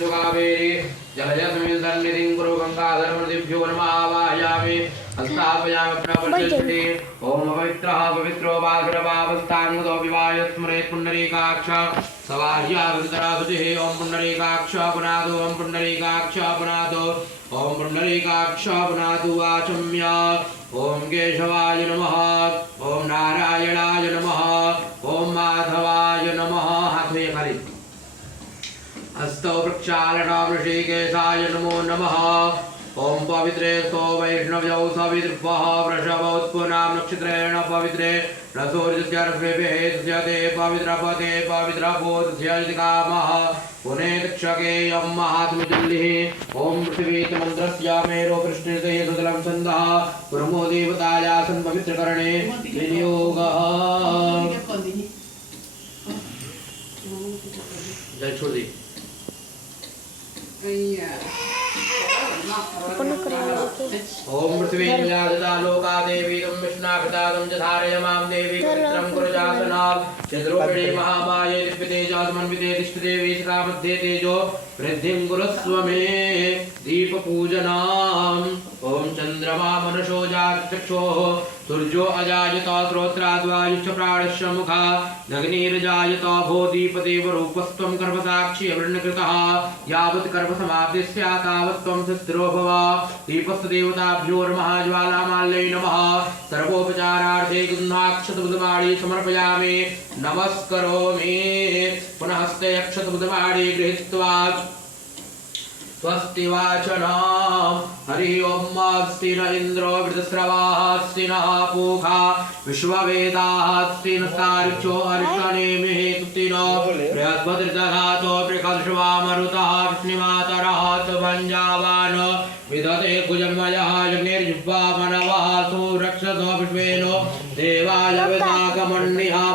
सिंधु कावेरी जलयस्मिन् सन्निधिं कुरु गंगाधरमदिभ्यो नमः आवाहयामि हस्तापयामि प्रवर्तते ओम पवित्रः पवित्रो वाग्रवावस्थान्मुदो विवाय स्मरेत् पुण्डरीकाक्ष सवाह्यावतरागतिः ओम पुण्डरीकाक्ष पुनादो ओम पुण्डरीकाक्ष पुनादो ओम पुण्डरीकाक्ष पुनादो वाचम्य ओम केशवाय नमः ओम नारायणाय नमः ओम माधवाय नमः हाथे हरि हस्तौ प्रक्षालनं ऋषिकेशाय नमो नमः ओम पवित्रे स्तो वैष्णव्यौ सविद्रुवः वृषभोत्पुनां नक्षत्रेण पवित्रे न सूर्यस्य रश्मिभिः ते पवित्रपते पवित्रभूतस्य कामः पुनेतक्षकेयं महात्मजुल्लिः ओम पृथिवीत मन्त्रस्य मेरो पृष्ठे सुतलं छन्दः पुरमो देवतायासन् पवित्रकरणे विनियोगः जय छोड़ दी ओम पृथ्वी जाता लोका देवी तुम विष्णापिता तुम जधारय मां देवी पवित्रं कुरुजासनां चंद्रोपणे महामाये दिव्यतेजासमन्विते तिष्ठदेवी सकामध्ये तेजो वृद्धिं कुरुस्व मे दीपपूजनाम् ओम चंद्रमा मनसो जातचक्षुः सूर्यो अजायत श्रोत्राद्वायुश्च प्राणश्च मुखा नग्निर्जायत भूदीपदेव रूपस्त्वं गर्भसाक्षी अवर्णकृतः यावत् गर्भसमाप्तिः स्यात् तावत् त्वं सत्रो भव दीपस्तदेवताभ्यो नमः ज्वालामाल्यै नमः सर्वोपचारार्थे गन्धाक्षतबुधमाळी समर्पयामि नमस्करोमि पुनः हस्ते अक्षतबुधमाळी गृहीत्वा स्वस्ति वाचनम् हरि ओम अस्ति न इन्द्रो वृद्धस्रवाः अस्ति नः पूषा विश्ववेदाः अस्ति न सारिक्षो अरिष्टनेमिः तुति नो बृहस्पतिर्दधातो बृहस्पतिर्वा मरुतः विष्णुमातरः सुभञ्जावान् विदते कुजमयः यज्ञैर्जिह्वा मनवः सुरक्षतो विश्वेनो देवाय विदाकमण्डिः